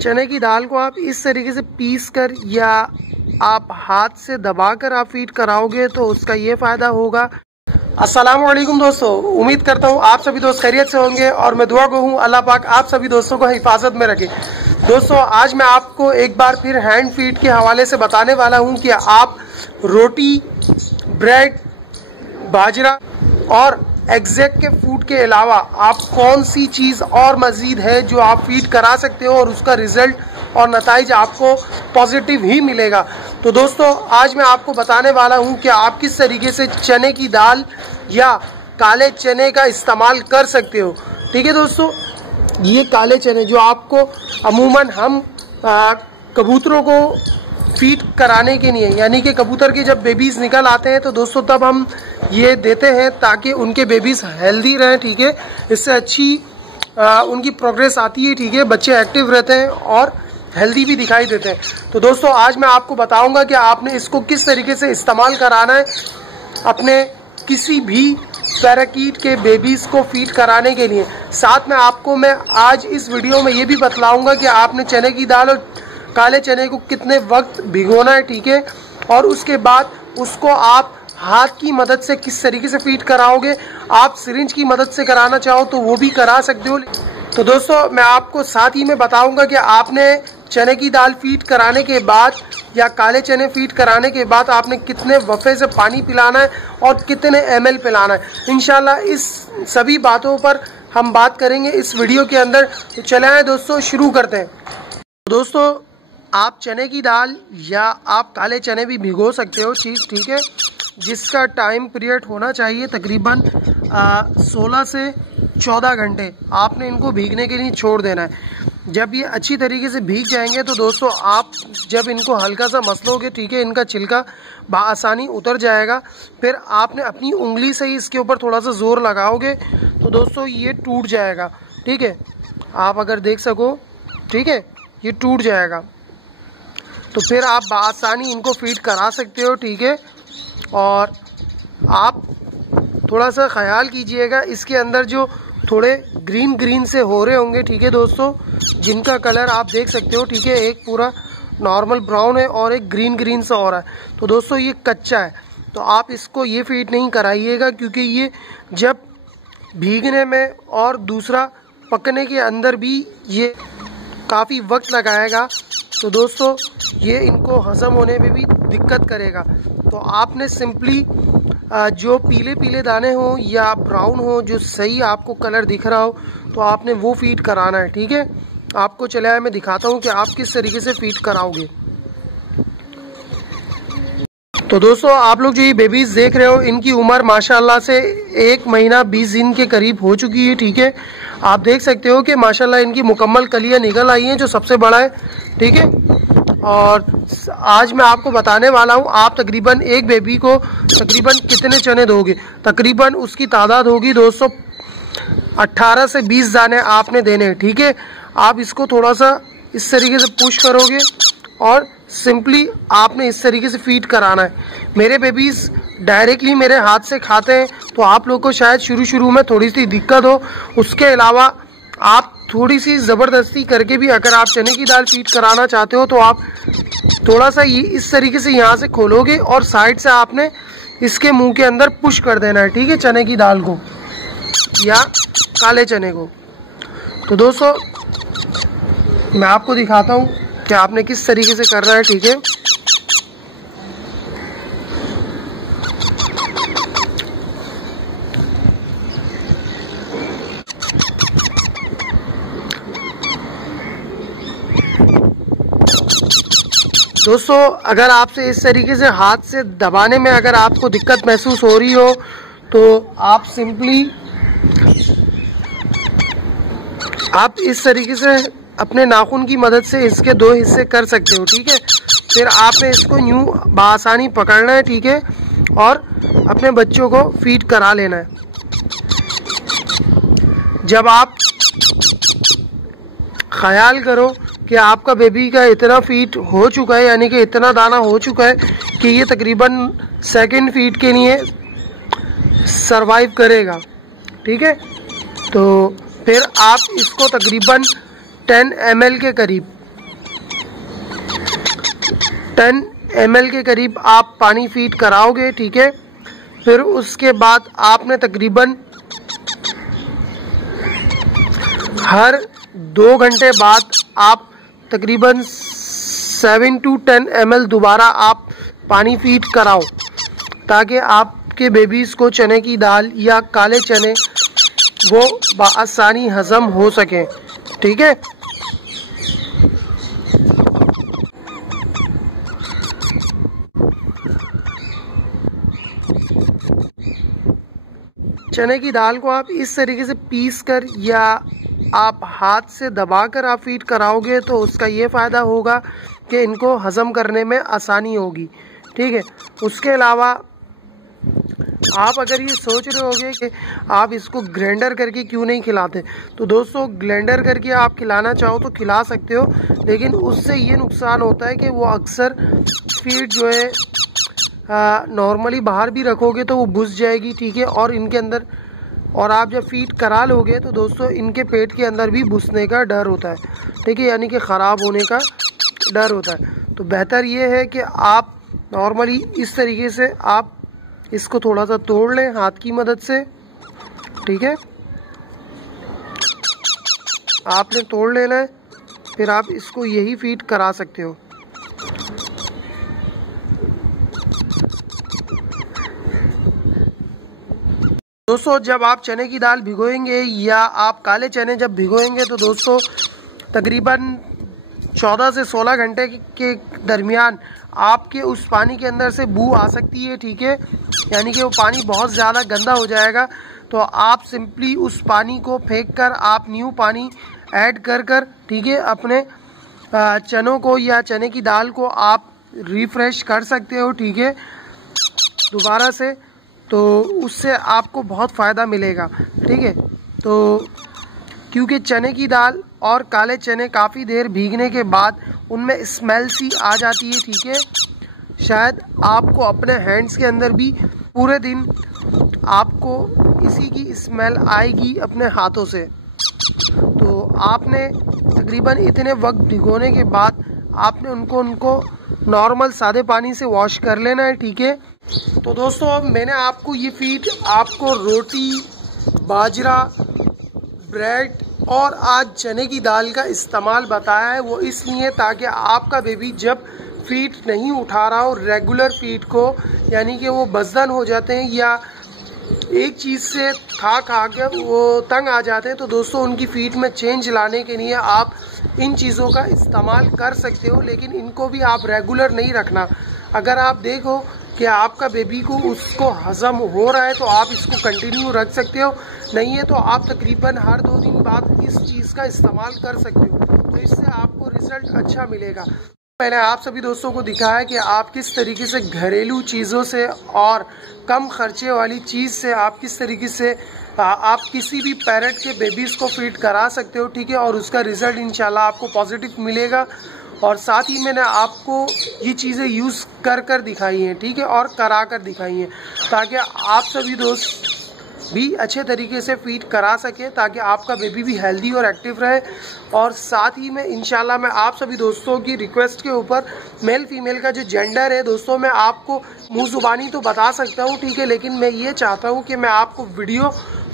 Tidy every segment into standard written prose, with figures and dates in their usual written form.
चने की दाल को आप इस तरीके से पीस कर या आप हाथ से दबाकर आप फीड कराओगे तो उसका ये फ़ायदा होगा। अस्सलाम वालेकुम दोस्तों, उम्मीद करता हूँ आप सभी दोस्त खैरियत से होंगे और मैं दुआ को हूँ अल्लाह पाक आप सभी दोस्तों को हिफाजत में रखे। दोस्तों आज मैं आपको एक बार फिर हैंड फीड के हवाले से बताने वाला हूँ कि आप रोटी, ब्रेड, बाजरा और एग्जैक्ट के फूड के अलावा आप कौन सी चीज़ और मज़ीद है जो आप फीड करा सकते हो और उसका रिज़ल्ट और नताइज आपको पॉजिटिव ही मिलेगा। तो दोस्तों आज मैं आपको बताने वाला हूं कि आप किस तरीके से चने की दाल या काले चने का इस्तेमाल कर सकते हो। ठीक है दोस्तों, ये काले चने जो आपको अमूमन हम कबूतरों को फीड कराने के लिए, यानी कि कबूतर के जब बेबीज़ निकल आते हैं तो दोस्तों तब हम ये देते हैं ताकि उनके बेबीज़ हेल्दी रहें। ठीक है, इससे अच्छी उनकी प्रोग्रेस आती है। ठीक है, बच्चे एक्टिव रहते हैं और हेल्दी भी दिखाई देते हैं। तो दोस्तों आज मैं आपको बताऊंगा कि आपने इसको किस तरीके से इस्तेमाल कराना है अपने किसी भी पैराकीट के बेबीज़ को फीड कराने के लिए। साथ में आपको मैं आज इस वीडियो में ये भी बतलाऊँगा कि आपने चने की दाल और काले चने को कितने वक्त भिगोना है। ठीक है, और उसके बाद उसको आप हाथ की मदद से किस तरीके से फीड कराओगे। आप सिरिंज की मदद से कराना चाहो तो वो भी करा सकते हो। तो दोस्तों मैं आपको साथ ही में बताऊंगा कि आपने चने की दाल फीड कराने के बाद या काले चने फीड कराने के बाद आपने कितने वफ़े से पानी पिलाना है और कितने ml पिलाना है। इंशाल्लाह इस सभी बातों पर हम बात करेंगे इस वीडियो के अंदर। तो चले आए दोस्तों, शुरू करते हैं। दोस्तों आप चने की दाल या आप काले चने भी भिगो सकते हो चीज़, ठीक है, जिसका टाइम पीरियड होना चाहिए तकरीबन 16 से 14 घंटे आपने इनको भीगने के लिए छोड़ देना है। जब ये अच्छी तरीके से भीग जाएंगे तो दोस्तों आप जब इनको हल्का सा मसलोगे, ठीक है, इनका छिलका बआसानी उतर जाएगा। फिर आपने अपनी उंगली से ही इसके ऊपर थोड़ा सा ज़ोर लगाओगे तो दोस्तों ये टूट जाएगा। ठीक है, आप अगर देख सको, ठीक है, ये टूट जाएगा। तो फिर आप बआसानी इनको फीड करा सकते हो। ठीक है, और आप थोड़ा सा ख्याल कीजिएगा इसके अंदर जो थोड़े ग्रीन से हो रहे होंगे, ठीक है दोस्तों, जिनका कलर आप देख सकते हो। ठीक है, एक पूरा नॉर्मल ब्राउन है और एक ग्रीन सा हो रहा है। तो दोस्तों ये कच्चा है, तो आप इसको ये फीड नहीं कराइएगा क्योंकि ये जब भीगने में और दूसरा पकने के अंदर भी ये काफ़ी वक्त लगाएगा। तो दोस्तों ये इनको हज़म होने में भी दिक्कत करेगा। तो आपने सिंपली जो पीले दाने हो या ब्राउन हो, जो सही आपको कलर दिख रहा हो, तो आपने वो फीड कराना है। ठीक है, आपको चला है मैं दिखाता हूँ कि आप किस तरीके से फीड कराओगे। तो दोस्तों आप लोग जो ये बेबीज़ देख रहे हो इनकी उम्र माशाल्लाह से 1 महीना 20 दिन के करीब हो चुकी है। ठीक है, आप देख सकते हो कि माशाल्लाह इनकी मुकम्मल कलियाँ निकल आई हैं, जो सबसे बड़ा है। ठीक है, और आज मैं आपको बताने वाला हूँ आप तकरीबन एक बेबी को तकरीबन कितने चने दोगे। तकरीबन उसकी तादाद होगी दोस्तों 18 से 20 दाने आपने देने हैं। ठीक है, आप इसको थोड़ा सा इस तरीके से पुश करोगे और सिंपली आपने इस तरीके से फीड कराना है। मेरे बेबीज़ डायरेक्टली मेरे हाथ से खाते हैं तो आप लोग को शायद शुरू में थोड़ी सी दिक्कत हो। उसके अलावा आप थोड़ी सी ज़बरदस्ती करके भी अगर आप चने की दाल फीड कराना चाहते हो तो आप थोड़ा सा ये इस तरीके से यहाँ से खोलोगे और साइड से आपने इसके मुंह के अंदर पुश कर देना है। ठीक है, चने की दाल को या काले चने को। तो दोस्तों मैं आपको दिखाता हूँ कि आपने किस तरीके से करना है। ठीक है, दोस्तों अगर आपसे इस तरीके से हाथ से दबाने में अगर आपको दिक्कत महसूस हो रही हो तो आप सिंपली आप इस तरीके से अपने नाखून की मदद से इसके 2 हिस्से कर सकते हो। ठीक है, फिर आपने इसको यूँ बआसानी पकड़ना है। ठीक है, और अपने बच्चों को फीड करा लेना है। जब आप ख्याल करो कि आपका बेबी का इतना फीड हो चुका है, यानी कि इतना दाना हो चुका है कि ये तकरीबन सेकंड फीड के लिए सरवाइव करेगा। ठीक है, तो फिर आप इसको तकरीबन 10 ml के करीब 10 ml के करीब आप पानी फीड कराओगे, ठीक है। फिर उसके बाद आपने तकरीबन हर 2 घंटे बाद आप तकरीबन 7 to 10 ml दोबारा आप पानी फीड कराओ, ताकि आपके बेबीज़ को चने की दाल या काले चने वो बआसानी हजम हो सके, ठीक है। चने की दाल को आप इस तरीके से पीस कर या आप हाथ से दबाकर आप फीड कराओगे तो उसका ये फ़ायदा होगा कि इनको हज़म करने में आसानी होगी, ठीक है। उसके अलावा आप अगर ये सोच रहे होगे कि आप इसको ग्राइंडर करके क्यों नहीं खिलाते, तो दोस्तों ग्राइंडर करके आप खिलाना चाहो तो खिला सकते हो, लेकिन उससे ये नुकसान होता है कि वो अक्सर फीड जो है नॉर्मली बाहर भी रखोगे तो वो बुझ जाएगी, ठीक है। और इनके अंदर और आप जब फीड करा लोगे तो दोस्तों इनके पेट के अंदर भी बुझने का डर होता है, ठीक है, यानी कि ख़राब होने का डर होता है। तो बेहतर ये है कि आप नॉर्मली इस तरीके से आप इसको थोड़ा सा तोड़ लें हाथ की मदद से, ठीक है। आपने तोड़ लेना है, फिर आप इसको यही फीड करा सकते हो। दोस्तों जब आप चने की दाल भिगोएंगे या आप काले चने जब भिगोएंगे तो दोस्तों तकरीबन 14 से 16 घंटे के दरमियान आपके उस पानी के अंदर से बू आ सकती है, ठीक है, यानी कि वो पानी बहुत ज़्यादा गंदा हो जाएगा। तो आप सिंपली उस पानी को फेंक कर आप न्यू पानी ऐड कर ठीक है, अपने चनों को या चने की दाल को आप रिफ़्रेश कर सकते हो, ठीक है, दोबारा से। तो उससे आपको बहुत फ़ायदा मिलेगा, ठीक है। तो क्योंकि चने की दाल और काले चने काफ़ी देर भीगने के बाद उनमें स्मेल सी आ जाती है, ठीक है। शायद आपको अपने हैंड्स के अंदर भी पूरे दिन आपको इसी की स्मेल आएगी अपने हाथों से। तो आपने तकरीबन इतने वक्त भिगोने के बाद आपने उनको नॉर्मल सादे पानी से वॉश कर लेना है, ठीक है। तो दोस्तों अब मैंने आपको ये फीड आपको रोटी, बाजरा, ब्रेड और आज चने की दाल का इस्तेमाल बताया है, वो इसलिए ताकि आपका बेबी जब फीड नहीं उठा रहा हो रेगुलर फीड को, यानी कि वो बज़दन हो जाते हैं या एक चीज़ से खा के वो तंग आ जाते हैं, तो दोस्तों उनकी फीड में चेंज लाने के लिए आप इन चीज़ों का इस्तेमाल कर सकते हो, लेकिन इनको भी आप रेगुलर नहीं रखना। अगर आप देखो कि आपका बेबी को उसको हज़म हो रहा है तो आप इसको कंटिन्यू रख सकते हो, नहीं है तो आप तकरीबन हर 2 दिन बाद इस चीज़ का इस्तेमाल कर सकते हो, तो इससे आपको रिज़ल्ट अच्छा मिलेगा। मैंने आप सभी दोस्तों को दिखाया कि आप किस तरीके से घरेलू चीज़ों से और कम खर्चे वाली चीज़ से आप किस तरीके से आप किसी भी पैरेट के बेबीज़ को फीड करा सकते हो, ठीक है, और उसका रिज़ल्ट इंशाल्लाह आपको पॉजिटिव मिलेगा। और साथ ही मैंने आपको ये चीज़ें यूज़ कर दिखाई हैं, ठीक है, और करा कर दिखाई हैं, ताकि आप सभी दोस्त भी अच्छे तरीके से फीड करा सके, ताकि आपका बेबी भी हेल्दी और एक्टिव रहे। और साथ ही में इंशाल्लाह मैं आप सभी दोस्तों की रिक्वेस्ट के ऊपर मेल फीमेल का जो जेंडर है दोस्तों मैं आपको मुँह ज़ुबानी तो बता सकता हूँ, ठीक है, लेकिन मैं ये चाहता हूँ कि मैं आपको वीडियो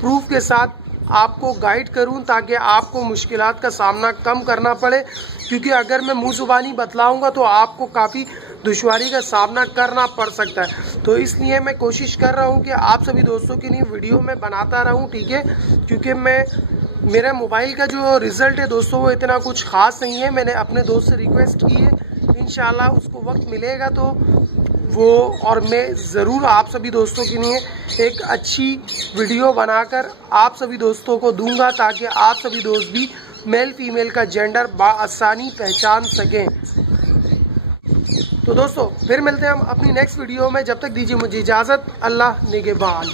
प्रूफ के साथ आपको गाइड करूं, ताकि आपको मुश्किलात का सामना कम करना पड़े, क्योंकि अगर मैं मुँह ज़ुबानी बतलाऊँगा तो आपको काफ़ी दुश्वारी का सामना करना पड़ सकता है। तो इसलिए मैं कोशिश कर रहा हूं कि आप सभी दोस्तों के लिए वीडियो मैं बनाता रहूं, ठीक है, क्योंकि मेरा मोबाइल का जो रिज़ल्ट है दोस्तों वो इतना कुछ ख़ास नहीं है। मैंने अपने दोस्त से रिक्वेस्ट की है, इंशाल्लाह उसको वक्त मिलेगा तो वो और मैं ज़रूर आप सभी दोस्तों के लिए एक अच्छी वीडियो बनाकर आप सभी दोस्तों को दूंगा, ताकि आप सभी दोस्त भी मेल फीमेल का जेंडर बआसानी पहचान सकें। तो दोस्तों फिर मिलते हैं हम अपनी नेक्स्ट वीडियो में, जब तक दीजिए मुझे इजाज़त। अल्लाह निगहबान।